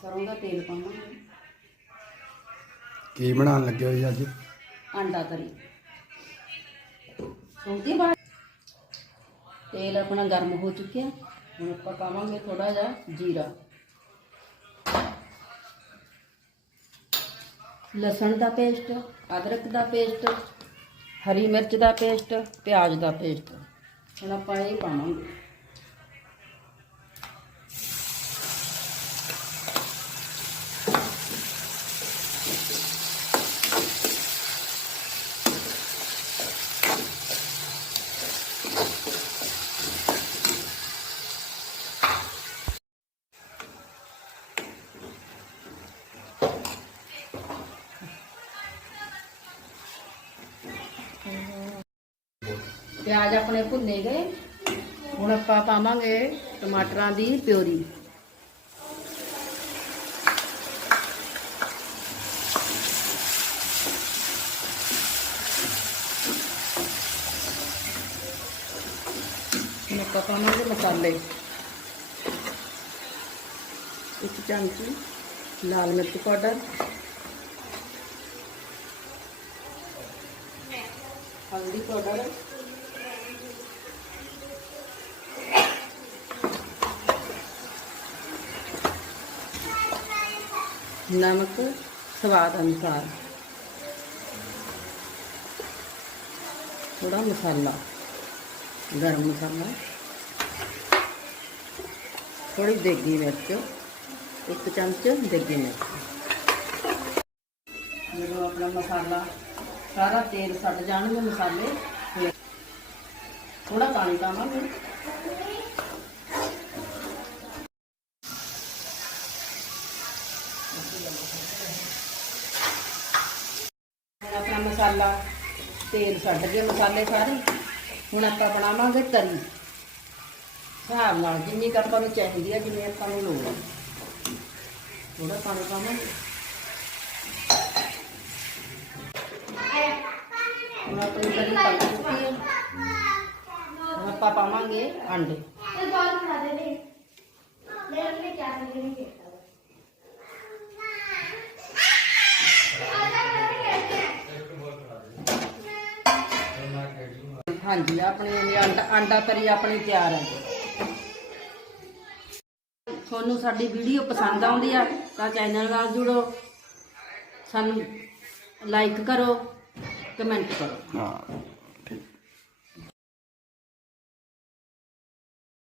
ਸਰੋਂ ਦਾ ਤੇਲ ਪਾਵਾਂਗੇ ਕੀ ਬਣਾਉਣ ਲੱਗੇ ਹੋ ਜੀ ਅੱਜ? ਆਂਡਾ ਤਰੀ ਸੁਣਦੀ ਬਾਤ ਤੇਲ ਆਪਣਾ ਗਰਮ ਹੋ ਚੁੱਕਿਆ। ਹੁਣ ਆਪਾਂ ਪਾਵਾਂਗੇ ਥੋੜਾ ਜਿਹਾ ਜੀਰਾ। ਲਸਣ ਦਾ ਪੇਸਟ ਅਦਰਕ ਦਾ ਪੇਸਟ ਹਰੀ ਮਿਰਚ ਦਾ ਪੇਸਟ ਪਿਆਜ਼ ਦਾ ਪੇਸਟ। ਹੁਣ ਆਪਾਂ ਇਹ ਪਾਵਾਂਗੇ। ਪਿਆਜ਼ ਆਪਣੇ ਭੁੰਨੇ ਗਏ ਹੁਣ ਆਪਾਂ ਪਾਵਾਂਗੇ ਟਮਾਟਰਾਂ ਦੀ ਪਿਉਰੀ ਹੁਣ ਆਪਾਂ ਪਾਵਾਂਗੇ ਮਸਾਲੇ ਇੱਕ ਚਮਚੀ ਲਾਲ ਮਿਰਚ ਪਾਊਡਰ ਹਲਦੀ ਪਾਊਡਰ ਨਮਕ ਸਵਾਦ ਅਨੁਸਾਰ। ਥੋੜਾ ਮਸਾਲਾ, ਗਰਮ ਮਸਾਲਾ। ਥੋੜੀ ਦੇਗੀ ਮਿਰਚ, ਇੱਕ ਚਮਚ ਦੇਗੀ ਮਿਰਚ। ਜਦੋਂ ਆਪਣਾ ਮਸਾਲਾ ਸਾਰਾ ਤੇਲ ਸੱਟ ਜਾਣਗੇ ਮਸਾਲੇ, ਫਿਰ ਥੋੜਾ ਪਾਣੀ ਪਾਵਾਂਗੇ। ਹੁਣ ਆਪਣਾ ਮਸਾਲਾ, ਤੇਲ ਛੱਡ ਗਏ ਮਸਾਲੇ ਸਾਰੇ। ਹੁਣ ਆਪਾਂ ਬਣਾਵਾਂਗੇ ਤਰੀ। ਹਿਸਾਬ ਨਾਲ ਜਿੰਨੀ ਕੁ ਆਪਾਂ ਨੂੰ ਚਾਹੀਦੀ ਹੈ ਜਿੰਨੀ ਆਪਾਂ ਨੂੰ ਲੋੜ ਹੈ ਥੋੜਾ ਪਾਣੀ ਪਾਵਾਂਗੇ। ਹੁਣ ਆਪਣੀ ਤਰੀ ਪੱਕ ਚੁੱਕੀ ਹੈ ਹੁਣ ਆਪਾਂ ਪਾਵਾਂਗੇ ਅੰਡੇ। ਹਾਂਜੀ, ਆਪਣੀ ਇਹ ਆਂਡਾ ਅੰਡਾ ਤਰੀ ਆਪਣੀ ਤਿਆਰ ਹੈ। ਜੀ ਤੁਹਾਨੂੰ ਸਾਡੀ ਵੀਡੀਓ ਪਸੰਦ ਆਉਂਦੀ ਆ, ਤਾਂ ਚੈਨਲ ਨਾਲ ਜੁੜੋ। ਸਾਨੂੰ ਲਾਈਕ ਕਰੋ ਕਮੈਂਟ ਕਰੋ। ਹਾਂ।